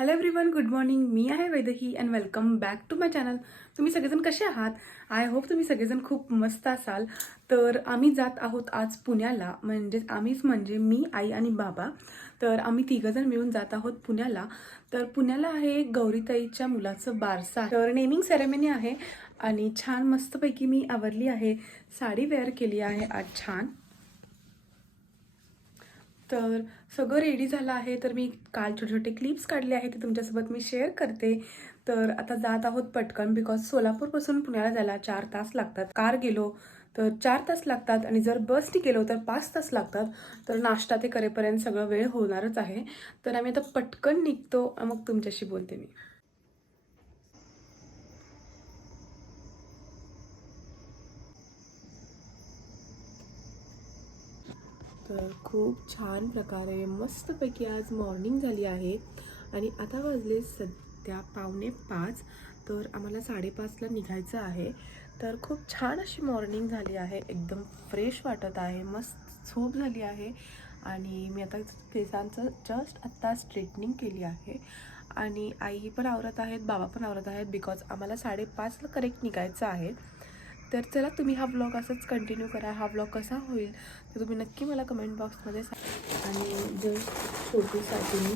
Hello everyone, good morning. मी आहे Vaidehi and welcome back to my channel. तुम्ही सगळेजण कसे आहात? आय होप तुम्ही सगळेजण खूप मस्त असाल. तर आम्ही जात आहोत आज पुण्याला, आम्हीच म्हणजे मी, आई आणि बाबा. तर आम्ही तिघंजण मिळून जात आहोत पुण्याला. तर पुण्याला आहे गौरीताईच्या मुलाचं बारसं आहे. तर नेमिंग सेरेमनी आहे आणि छान मस्तपैकी मी आवरली आहे, साडी वेअर केली आहे आज छान. तर सगळं रेडी झालं आहे. तर मी काल छोटे छोटे क्लिप्स काढले आहेत, ते तुमच्यासोबत मी शेअर करते. तर आता जात आहोत पटकन, बिकॉज सोलापूरपासून पुण्याला जायला 4 तास लागतात. कार गेलो तर 4 तास लागतात आणि जर बसने गेलो तर 5 तास लागतात. तर नाश्ता ते करेपर्यंत सगळं वेळ होणारच आहे. तर आम्ही आता पटकन निघतो, मग तुमच्याशी बोलते मी. तर खूप छान प्रकारे मस्तपैकी आज मॉर्निंग झाली आहे आणि आता वाजले सध्या 4:45. तर आम्हाला 5:30ला निघायचं आहे. तर खूप छान अशी मॉर्निंग झाली आहे, एकदम फ्रेश वाटत आहे, मस्त झोप झाली आहे. आणि मी आता केसांचं जस्ट आत्ता स्ट्रेटनिंग केली आहे आणि आई पण आवरत आहेत, बाबा पण आवरत आहेत, बिकॉज आम्हाला 5:30ला करेक्ट निघायचं आहे. तर चला, तुम्ही हा व्लॉग असंच कंटिन्यू करा. हा व्लॉग कसा होईल तर तुम्ही नक्की मला कमेंट बॉक्समध्ये सांगा. आणि जस्ट छोटूसाठी मी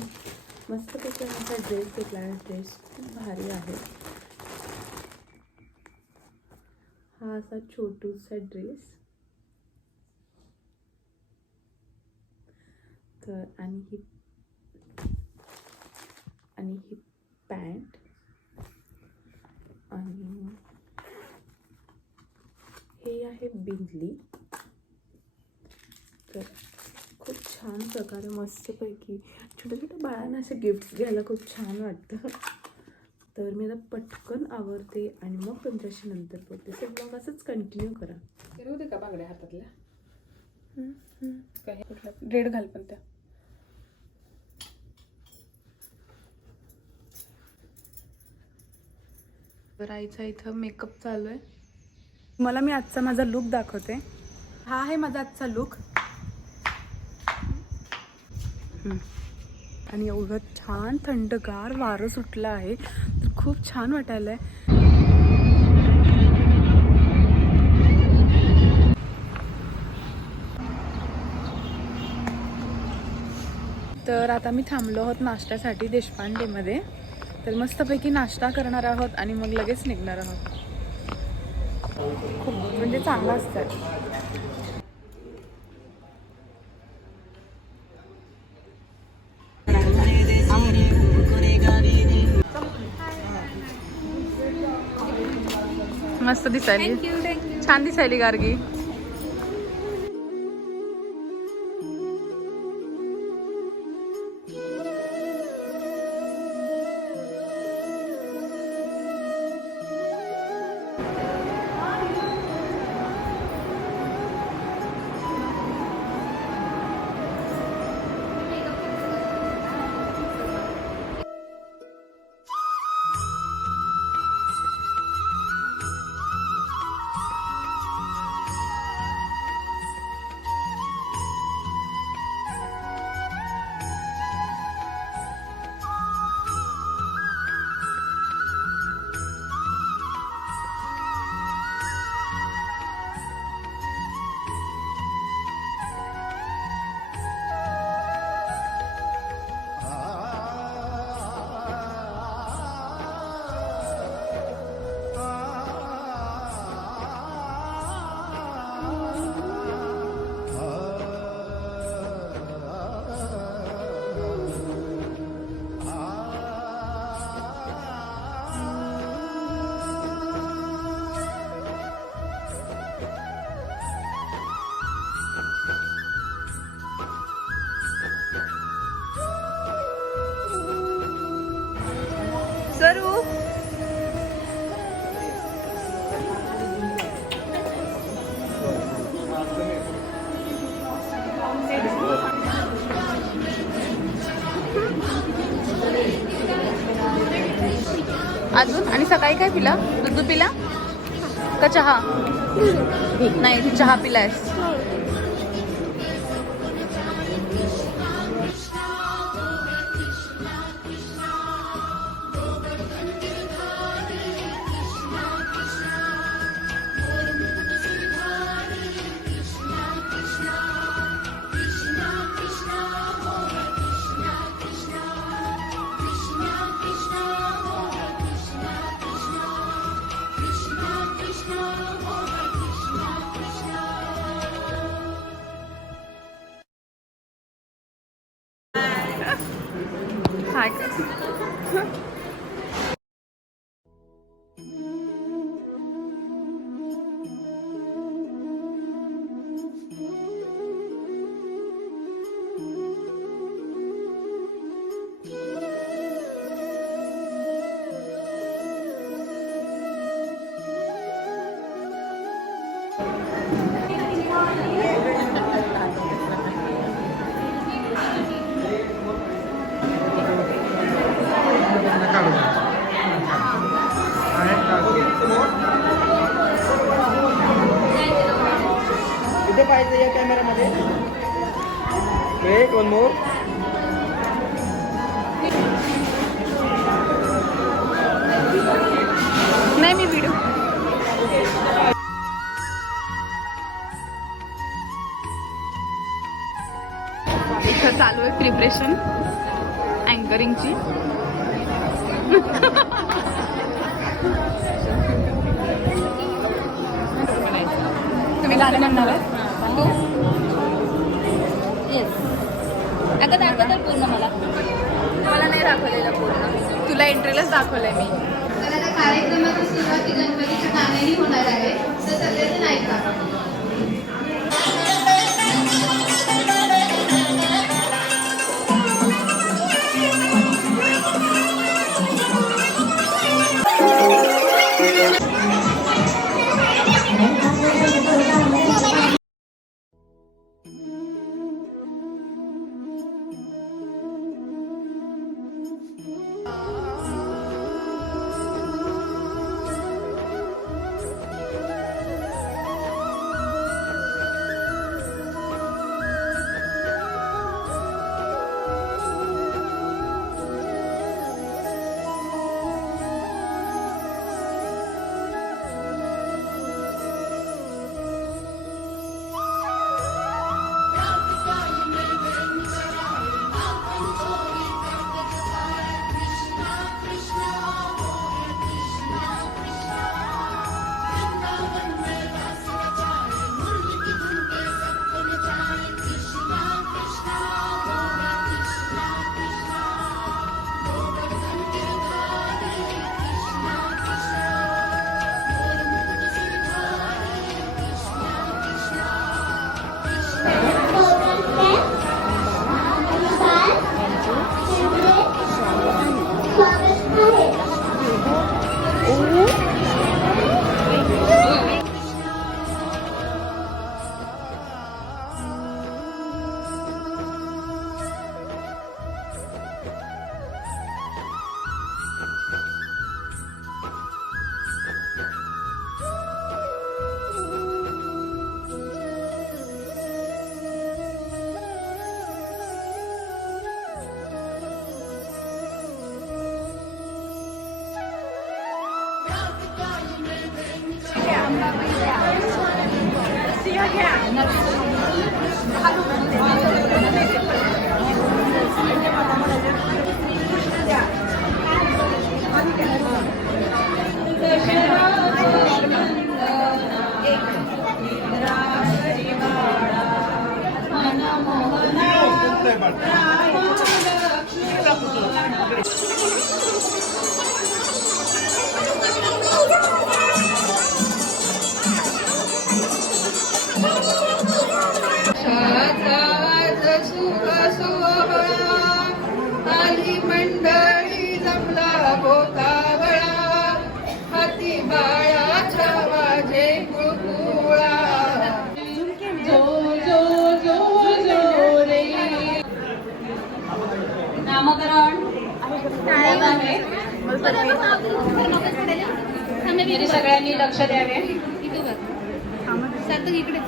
मस्तपैकी असा ड्रेस घेतला आहे. ड्रेस खूप भारी आहे. हा असा छोटूसा ड्रेस. तर आणि ही पॅन्ट आणि हे आहे बिंदली. तर खूप छान प्रकारे मस्तपैकी छोट्या छोट्या बाळांना असे गिफ्ट्स घ्यायला खूप छान वाटतं. तर मी आता पटकन आवरते आणि मग तुमच्याशी नंतर बोलते. सो ब्लॉग असंच कंटिन्यू करा. होते का बांगड्या हातातल्या? काय कुठला रेड घाल पण त्या. तर आईचा इथं मेकअप चालू आहे. मला मी आजचा माझा लुक दाखवते. हा आहे माझा आजचा लुक. आणि एवढं छान थंडगार वारं सुटलं आहे, तर खूप छान वाटायलंय. तर आता मी थांबलो आहोत नाश्त्यासाठी देशपांडेमध्ये. तर मस्तपैकी नाश्ता करणार आहोत आणि मग लगेच निघणार आहोत. खूप म्हणजे चांगलं असतं. मस्त दिसायली, छान दिसायली गार्गी. अजून आणि सकाळी काय पिला? दूध पिला का चहा? नाही, चहा पिलायस. हाय कर. कुठे पाहिजे या कॅमेरामध्ये? Wait one more. नाही मी व्हिडिओ इथं चालू आहे प्रिपरेशन अँकरिंगची. तुम्ही गाणं म्हणणार आहे? अगं दाखव तर पूर्ण मला. मला नाही दाखवलेलं पूर्ण, तुला एंट्रीलाच दाखवलंय मी. तर आता कार्यक्रमाची सुरुवात गणपतीच्या गाण्याने होणार आहे, तर सगळेजण ऐका. सगळ्यांनी लक्ष द्यावे. इकडे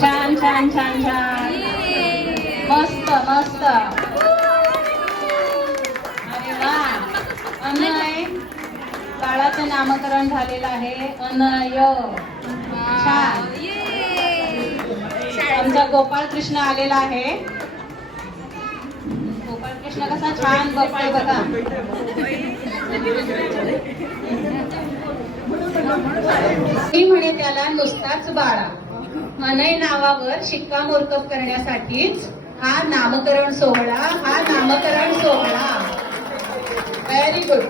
छान छान छान छान मस्त मस्त. अरे वा. अनय बाळाचं नामकरण झालेलं आहे. अनय छान. आमचा गोपाळ कृष्ण आलेला आहे. गोपाळ कृष्ण कसा छान बघतोय बघा. मी म्हणे त्याला नुसताच बाळा. मनय नावावर शिक्कामोर्तब करण्यासाठीच हा नामकरण सोहळा. Very good.